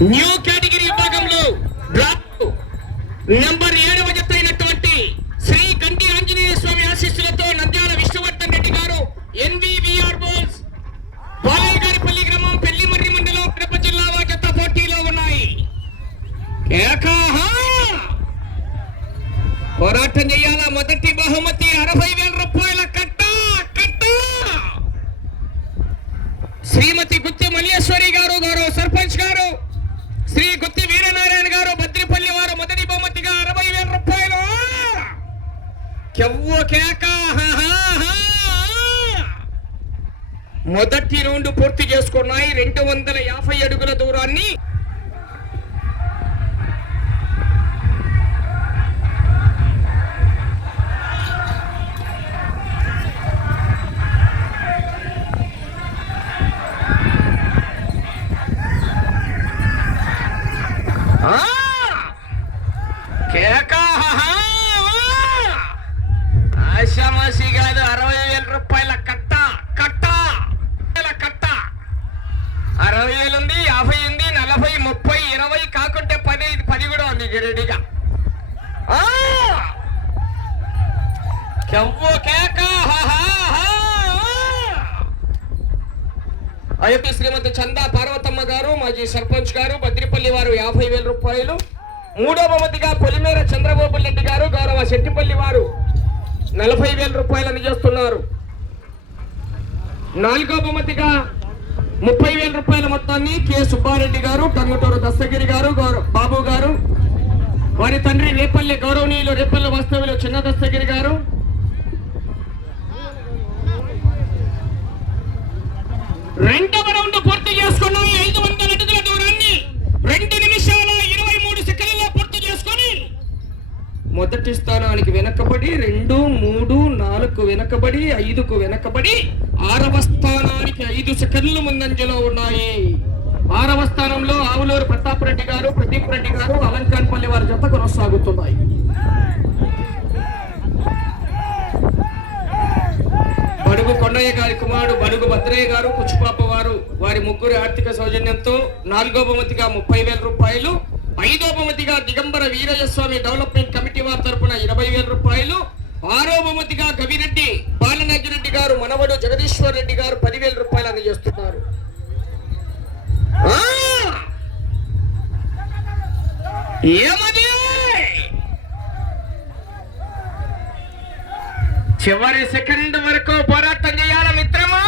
New category విభాగంలో number 7వ జత అయినటువంటి శ్రీ గంటి ఆంజనేయ స్వామి ఆశీస్సులతో నంద్యాల విష్ణువర్ధన్ రెడ్డి గారు ఎన్వివిఆర్ బోల్స్ బాలయ్యగారిపల్లి గ్రామం పెళ్లిమర్రి మండలం కడప జిల్లా జత పోటీలో ఉన్నాయి. పోరాటం చేయాల. మొదటి బహుమతి 60,000 రూపాయల కట్ట. శ్రీమతి గుత్తి మల్లేశ్వరి గారు గౌరవ సర్పంచ్ గారు, శ్రీ గుత్తి వీరనారాయణ గారు బద్రిపల్లి వారు మొదటి బహుమతిగా 60,000 రూపాయలు. మొదటి రౌండ్ పూర్తి చేసుకున్నాయి. 250 అడుగుల దూరాన్ని ఆశామాసి కాదు, 60,000 రూపాయల కట్ట. 60,000 ఉంది, 50 ఉంది, 40, 30, 20 కాకుంటే 10 కూడా ఉంది రెడీగా. అయోధ్య శ్రీమతి చందా పార్వతమ్మ గారు మాజీ సర్పంచ్ గారు బద్రిపల్లి వారు 50,000 రూపాయలు. మూడో బహుమతిగా పొలిమేర చంద్రబాబు రెడ్డి గారు గౌరవ శెట్టిపల్లి వారు 40,000 రూపాయలని చేస్తున్నారు. నాలుగో బహుమతిగా 30,000 రూపాయల మొత్తాన్ని కె సుబ్బారెడ్డి గారు, టంగుటూరు దస్తగిరి గారు, బాబు గారు, వారి తండ్రి రేపల్లి గౌరవనీయులు రేపల్లి వాస్తవ్యులు చిన్న దస్తగిరి గారు. రెండవ రౌండ్ పూర్తి చేసుకున్నాయి. 500 అడుగుల దూరాన్ని 2 నిమిషాల 23 సెకండ్లలో పూర్తి చేసుకొని మొదటి స్థానానికి వెనకబడి 2, 3, 4 వెనకబడి 5కు వెనకబడి 6వ స్థానానికి 5 సెకండ్లు ముందంజలో ఉన్నాయి. 6వ స్థానంలో ఆవులూరు ప్రతాప్ రెడ్డి గారు, ప్రదీప్ రెడ్డి గారు, అలంకాన్పల్లి వారి జత కొనసాగుతున్నాయి. బడుగు కొండయ్య గారి కుమారుడు బడుగు భద్రయ్య గారు, కుచ్చుపాప వారు, వారి ముగ్గురు ఆర్థిక సౌజన్యంతో 4వ బహుమతిగా 30,000 రూపాయలు, 5వ బహుమతిగా దిగంబర వీరయ్య స్వామి డెవలప్మెంట్ కమిటీ వారి తరఫున 20,000 రూపాయలు, 6వ బహుమతిగా గవిరెడ్డి బాలనాగిరెడ్డి గారు మనవడు జగదీశ్వర్ రెడ్డి గారు 10,000 రూపాయలు అందజేస్తున్నారు. ఏమది చివరి సెకండ్ వరకు పోరాటం చేయాల మిత్రమా.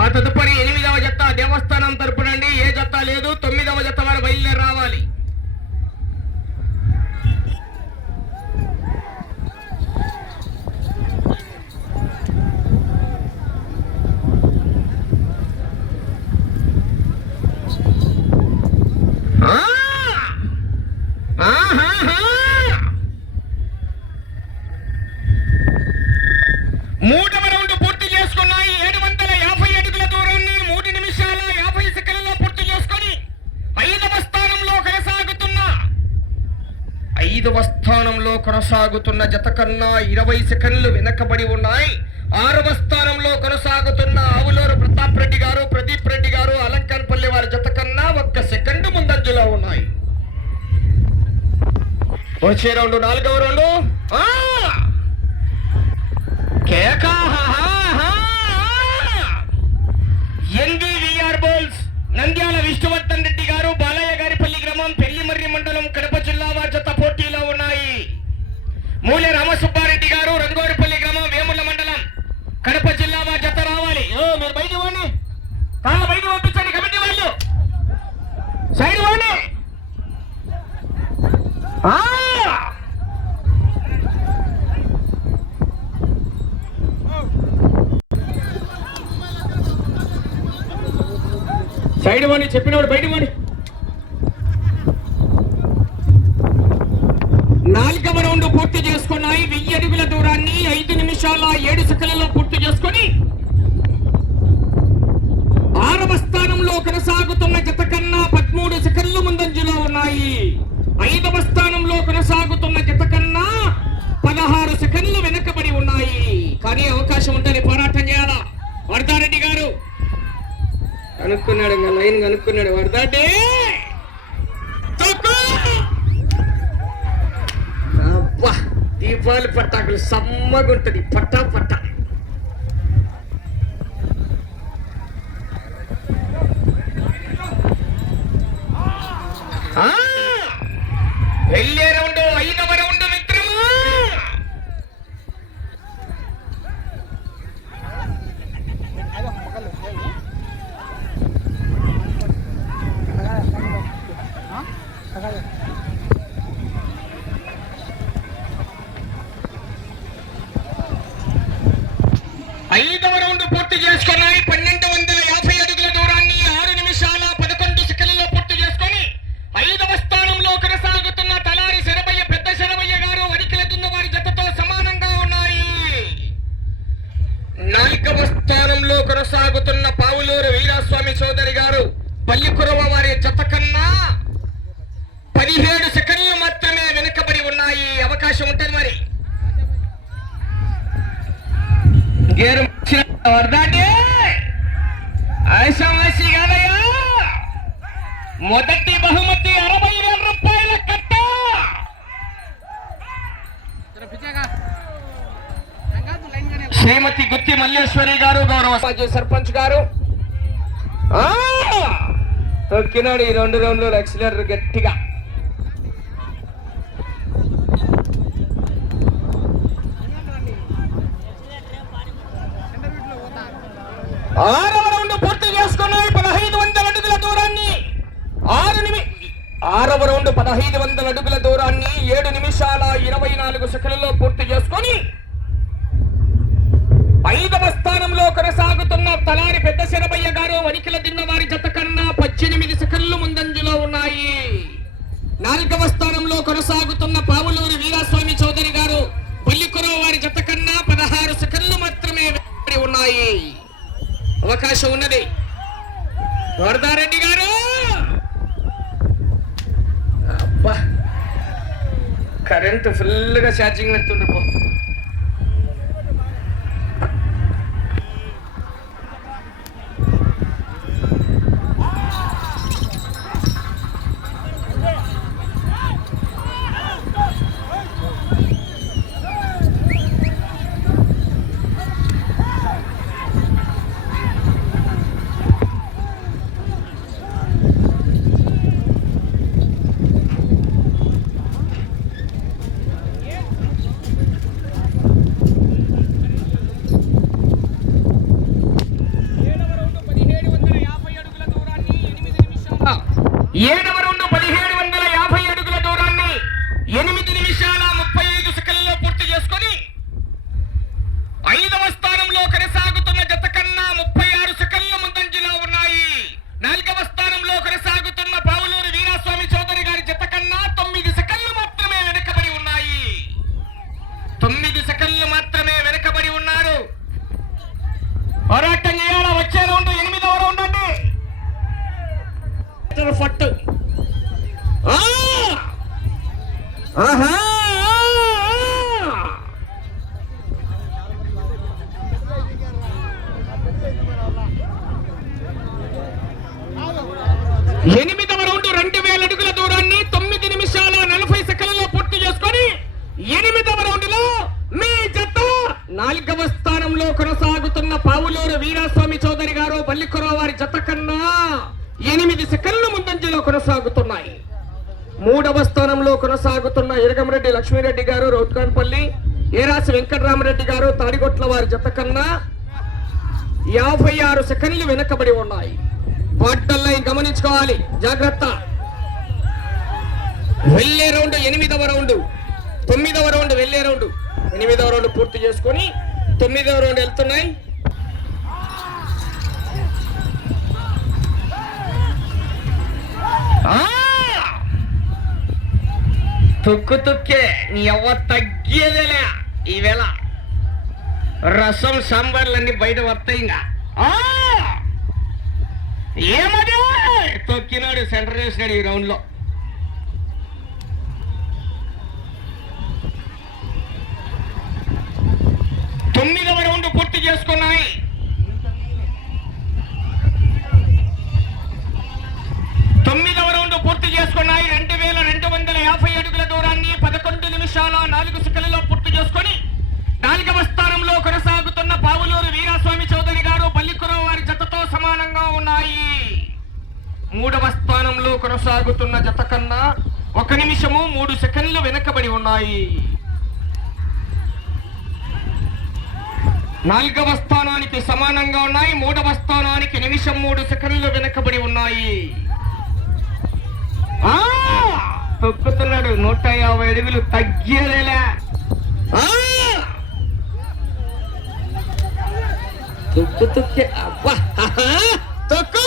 ఆ తదుపరి 8వ జత దేవస్థానం తరపునండి. ఏ జత లేదు. 9వ జత వారు బయలుదేరి రావాలి. మూడవ రౌండ్ పూర్తి చేసుకున్నాయి. 750 అడుగుల దూరాన్ని 3 నిమిషాల 50 సెకండ్లలో పూర్తి చేసుకొని 5వ స్థానంలో కొనసాగుతున్న జత కన్నా 20 సెకండ్లు వెనకబడి ఉన్నాయి. 6వ స్థానంలో కొనసాగుతున్న ఆవులూరు ప్రతాప్ రెడ్డి గారు, ప్రదీప్ రెడ్డి గారు, అలంకాన్పల్లి వారి జత కన్నా 1 సెకండ్ ముందంజలో ఉన్నాయి. వచ్చే రౌండ్ 4వ రౌండ్. ఎన్వివిఆర్ బోల్స్ నంద్యాల విష్ణువర్ధన్ రెడ్డి గారు, బాలయ్య గారిపల్లి గ్రామం పెళ్లిమర్రి మండలం కడప జిల్లా వారి జత పోటీలో ఉన్నాయి. మూలె రామసుబ్బారెడ్డి గారు రంగోరిపల్లి గ్రామం వేముల మండలం కడప జిల్లా వారి జత రావాలి. మీరు బయట ఇవ్వండి, బయట పంపించండి. కమిటీ వాళ్ళు సైడ్ ఇవ్వండి. సైడ్ ఇవ్వండి, చెప్పినవాడు బయట ఇవ్వండి. 4వ రౌండ్ పూర్తి చేసుకున్నాయి. 1000 అడుగుల దూరాన్ని 5 నిమిషాల 7 సెకండ్లలో పూర్తి చేసుకొని 6వ స్థానంలో కొనసాగుతున్న జత కన్నా 13 సెకండ్లు ముందంజలో ఉన్నాయి. 5వ స్థానంలో కొనసాగుతున్న జత కన్నా 16 సెకండ్లు వెనకబడి ఉన్నాయి. కానీ అవకాశం ఉంటే పోరాటం చేయాలా. వర్ధారెడ్డి గారు కనుక్కున్నాడు, ఇంకా లైన్ కనుక్కున్నాడు. వరదాటే అబ్బా, దీపావళి పటాకులు సమ్మగుంటది. పట్టా పట్టా వెళ్ళే రౌండ్, 5వ రౌండ్ మిత్రమా. ఐదవ రౌండ్ పూర్తి చేసుకున్నాయి. 1250 అడుగుల దూరాన్ని 6 నిమిషాల 11 సెకండ్లలో పూర్తి చేసుకొని 5వ స్థానంలో కొనసాగుతున్న తలారి శరభయ్య, పెద్ద శరభయ్య గారు వడికిల దున్నవారి జతతో సమానంగా ఉన్నాయి. 4వ స్థానంలో కొనసాగుతున్న పావులూరు వీరాస్వామి చౌదరి గారు పల్లికురవ వారి జత కన్నా 17 సెకండ్లు మాత్రమే వెనుకబడి ఉన్నాయి. అవకాశం ఉంటుంది మరి. గేరు వరదాటే ఆశామాసి కాదయ్యా. మొదటి బహుమతి 60,000 రూపాయల కట్ట. శ్రీమతి గుత్తి మల్లేశ్వరి గారు, గౌరవ మాజీ సర్పంచ్ గారు తొక్కినాడు ఈ 2 రౌండ్లు ఎక్సిలర్ గట్టిగా. 6వ రౌండ్ పూర్తి చేసుకున్నాయి. 1500 అడుగుల దూరాన్ని 6వ రౌండ్ 1500 అడుగుల దూరాన్ని 7 నిమిషాల 24 సెకండ్లలో పూర్తి చేసుకొని 5వ స్థానంలో కొనసాగుతున్న తలారి పెద్ద శరభయ్య గారు వనికిల దిన్నవారి జత కన్నా 18 సెకండ్లు ముందంజలో ఉన్నాయి. 4వ స్థానంలో కొనసాగుతున్న పావులూరు వీరాస్వామి చౌదరి గారు పల్లికురవ వారి జత కన్నా 16 సెకండ్లు మాత్రమే వెనుకబడి ఉన్నాయి. అవకాశం ఉన్నది. వరదారెడ్డి గారు అబ్బా, కరెంటు ఫుల్గా ఛార్జింగ్ పెడుతుండ్రు. ఏడవ రౌండ్ 1750 అడుగుల దూరాన్ని 8 నిమిషాల 35 సెకండ్లలో పూర్తి చేసుకొని 5వ స్థానంలో కొనసాగుతున్న జత కన్నా 36 సెకండ్ల ముందంజలో ఉన్నాయి. 4వ స్థానంలో కొనసాగుతున్న పావులూరు వీరాస్వామి చౌదరి గారి జత కన్నా 9 సెకండ్లు మాత్రమే వెనుకబడి ఉన్నాయి. 9 సెకండ్లు మాత్రమే వెనుకబడి ఉన్నారు. పోరాటం చేయాలా. వచ్చే రౌండ్ 8వ రౌండ్ అండి. ఫట్టు ఆహా 8వ రౌండ్ 2000 అడుగుల దూరాన్ని 9 నిమిషాల 40 సెకండ్లలో పూర్తి చేసుకొని 8వ రౌండ్ లో మీ జత 4వ స్థానంలో కొనసాగుతున్న పావులూరు వీరాస్వామి చౌదరి గారు పల్లికురవ వారి జత కన్నా 8 సెకండ్ల ముందంజలో కొనసాగుతున్నాయి. 3వ స్థానంలో కొనసాగుతున్న ఇరగంరెడ్డి లక్ష్మీరెడ్డి గారు రౌత్కాన్పల్లి, ఏరాసి వెంకటరామరెడ్డి గారు తాడిగొట్ల వారి జత కన్నా 56 సెకండ్లు వెనకబడి ఉన్నాయి. పాటల్ని గమనించుకోవాలి, జాగ్రత్త. వెళ్ళే రౌండ్ 8వ రౌండ్, 9వ రౌండ్ వెళ్ళే రౌండ్, 8వ రౌండ్ పూర్తి చేసుకొని 9వ రౌండ్ వెళ్తున్నాయి. తుక్కు తుక్కే నీ ఎవ్వ తగ్గేదేలే. ఈవేళ రసం సాంబార్లన్నీ బయట వస్తాయి. ఇంకా ఏమది తొక్కినాడు, సెంటర్ చేసినాడు ఈ రౌండ్ లో. తొమ్మిదవ రౌండ్ పూర్తి చేసుకున్నాయి. చేసుకున్నాయి. 2250 అడుగుల దూరాన్ని 11 నిమిషాల 4 సెకన్లలో పూర్తి చేసుకొని 4వ స్థానంలో కొనసాగుతున్న పావులూరు వీరాస్వామి చౌదరి గారు బల్లికురవ వారి జతతో సమానంగా ఉన్నాయి. 3వ స్థానంలో కొనసాగుతున్న జత కన్నా 1 నిమిషము 3 సెకండ్లు వెనకబడి ఉన్నాయి. 4వ స్థానానికి సమానంగా ఉన్నాయి. 3వ స్థానానికి నిమిషం 3 సెకండ్లు వెనకబడి ఉన్నాయి. తొక్కుతున్నాడు. 150 అడుగులు తగ్గేదేలా. తొక్కే అబ్బా తొక్కు.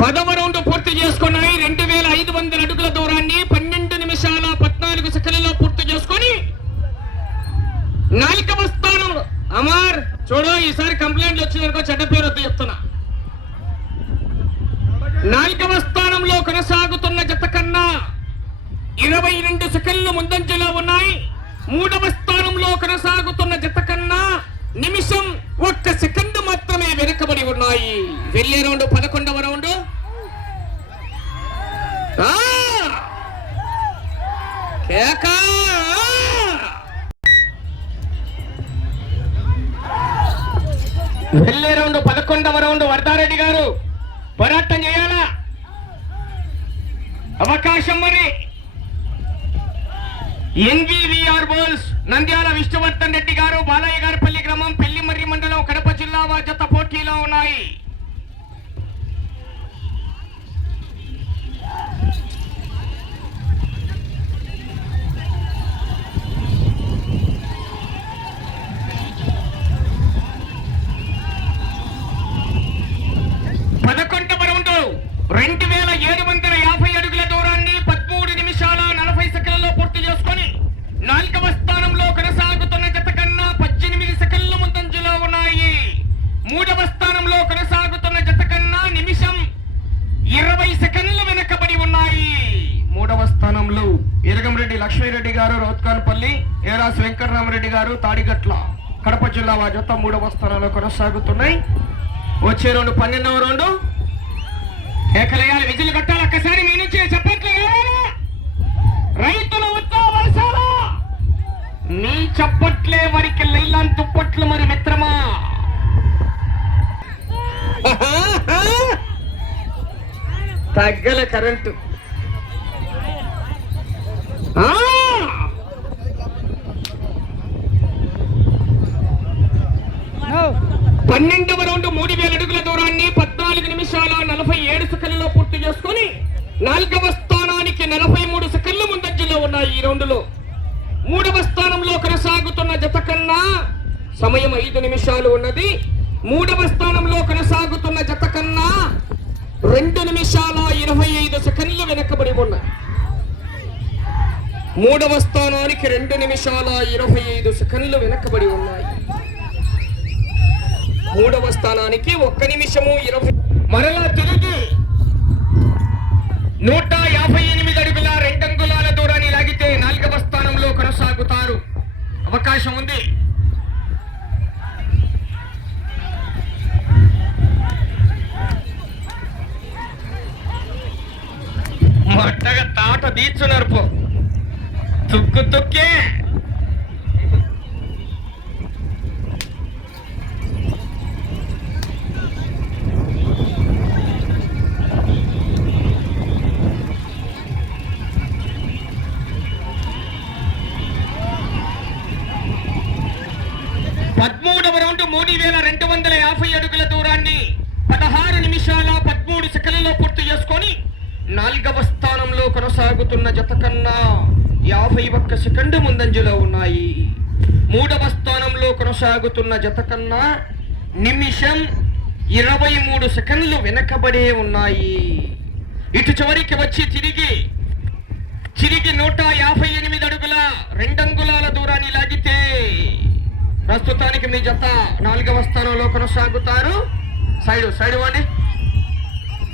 పదవ రౌండ్ పూర్తి చేసుకున్నాయి. 2500 అడుగుల దూరాన్ని 12 నిమిషాల 14 సెకండ్లలో పూర్తి చేసుకొని 4వ స్థానంలో అమర్ చూడు, ఈసారి కంప్లైంట్లు వచ్చిందనుకో చెడ్డ పేరు వద్దు చెప్తున్నా. 4వ స్థానంలో కొనసాగుతున్న జత కన్నా 22 సెకండ్లు ముందంజలో ఉన్నాయి. 3వ స్థానంలో కొనసాగుతున్న జత కన్నా నిమిషం 1 సెకండ్ మాత్రమే వెనుకబడి ఉన్నాయి. వెళ్ళే రౌండ్ 11వ రౌండ్. వెళ్ళే రౌండ్ 11వ రౌండ్. వరదారెడ్డి గారు పోరాటం చేయాలా? అవకాశం మరి. ఎన్వీవీఆర్ బోల్స్ నంద్యాల విష్ణువర్ధన్ రెడ్డి గారు బాలయ్య గారిపల్లి గ్రామం పెళ్లిమర్రి మండలం కడప జిల్లా జత పోటీలో ఉన్నాయి. లక్ష్మీరెడ్డి గారు రౌత్కాన్పల్లి, ఏరాస్ వెంకటరామరెడ్డి గారు తాడిగట్ల కడప జిల్లా జత 3వ స్థానంలో కొనసాగుతున్నాయి. వచ్చే రౌండ్ 12వ రౌండ్. ఏకలయాలు విజిల్ కట్టాలి. ఒక్కసారి మీ నుంచి చెప్పట్లు రైతులు ఉత్సాహపరచాలా? నీ చప్పట్లే వారికి లైలాన్ దుప్పట్లు మరి మిత్రమా. తగ్గల కరెంటు. 12వ రౌండ్ 3000 అడుగుల దూరాన్ని 14 నిమిషాల 47 సెకండ్లలో పూర్తి చేసుకొని 4వ స్థానానికి 43 సెకండ్లు ముందంజలో ఉన్నాయి. ఈ రౌండ్లో 3వ స్థానంలో కొనసాగుతున్న జత కన్నా సమయం 5 నిమిషాలు ఉన్నది. 3వ స్థానంలో కొనసాగుతున్న జత కన్నా 2 నిమిషాల 25 సెకండ్లు వెనకబడి ఉన్నాయి. 3వ స్థానానికి 2 నిమిషాల 25 సెకండ్లు వెనకబడి ఉన్నాయి. 3వ స్థానానికి 1 నిమిషము 20. మరలా తిరిగి 158 అడుగుల 2 అంగుళాల దూరాన్ని లాగితే 4వ స్థానంలో కొనసాగుతారు. అవకాశం ఉంది. మొట్టగా తాట తీర్చున్నారు పో తుక్కు తుక్కే. రౌండ్ 3250 అడుగుల దూరాన్ని 16 నిమిషాల 13 సెకండ్లలో పూర్తి చేసుకొని 4వ స్థానంలో కొనసాగుతున్న జత కన్నా 51 సెకండ్ ముందంజలో ఉన్నాయి. 3వ స్థానంలో కొనసాగుతున్న జత కన్నా నిమిషం 23 సెకండ్లు వెనకబడే ఉన్నాయి. ఇటు చివరికి వచ్చి తిరిగి 158 అడుగుల 2 అంగుళాల దూరాన్ని లాగితే ప్రస్తుతానికి మీ జత 4వ స్థానంలో కొనసాగుతారు. సైడ్ వాడి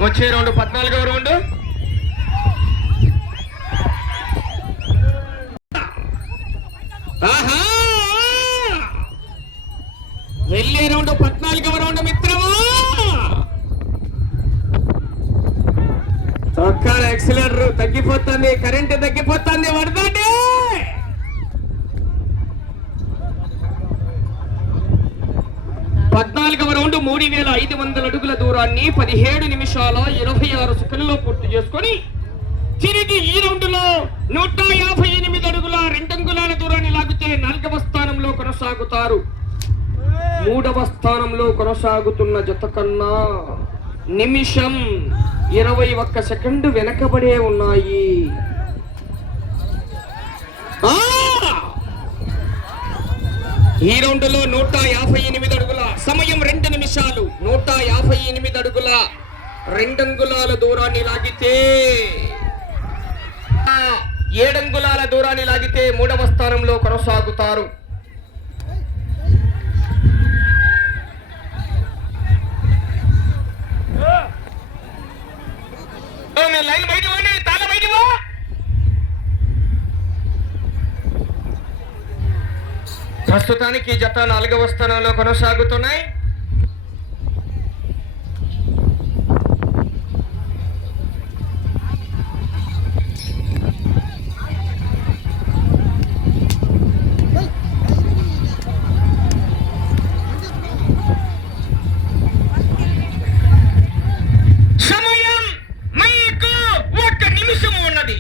వచ్చే రౌండ్ 14వ రౌండ్. రాబోయే రౌండ్ 14వ రౌండ్ మిత్రమా. చొక్కాల ఎక్సలెంటర్ తగ్గిపోతుంది, కరెంట్ తగ్గిపోతుంది, పడుతుంది. 14వ రౌండ్ 3500 అడుగుల దూరాన్ని 17 నిమిషాల 26 సెకండ్లలో పూర్తి చేసుకొని తిరిగి ఈ రౌండ్ లో 158 అడుగుల 2 అంగుళాల దూరాన్ని లాగితే 4వ స్థానంలో కొనసాగుతారు. 3వ స్థానంలో కొనసాగుతున్న జత కన్నా నిమిషం 21 సెకండ్ వెనకబడే ఉన్నాయి. ఈ రౌండ్ లో 158 అడుగుల సమయం 2 నిమిషాలు 158 అడుగుల 2 అంగుళాల దూరాన్ని లాగితే 7 అంగుళాల దూరాన్ని లాగితే 3వ స్థానంలో కొనసాగుతారు. లైన్ బయట తాళ బయట. ప్రస్తుతానికి జత 4వ స్థానంలో కొనసాగుతున్నాయి. సమయం మీకు 1 నిమిషం ఉన్నది.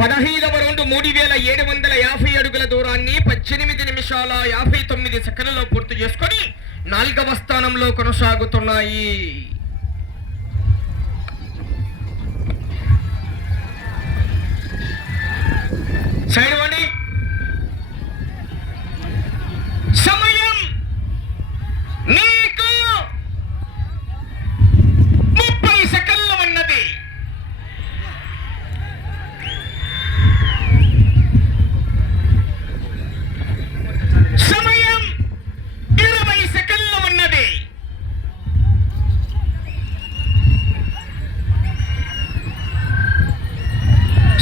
15వ రౌండ్ 3750 అడుగుల దూరాన్ని 18 నిమిషాల 59 సెకండ్లలో పూర్తి చేసుకొని 4వ స్థానంలో కొనసాగుతున్నాయి. సైడ్ వండి. సమయం మీకు 30 సెకండ్లు ఉన్నది. సమయం 20 సెకండ్లు ఉన్నది.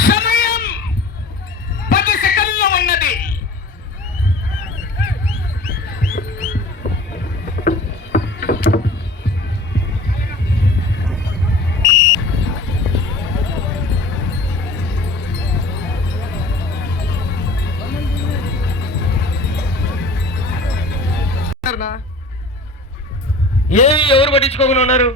సమయం 10 సెకండ్లు ఉన్నది. ఎవరు పట్టించుకోకుండా ఉన్నారు?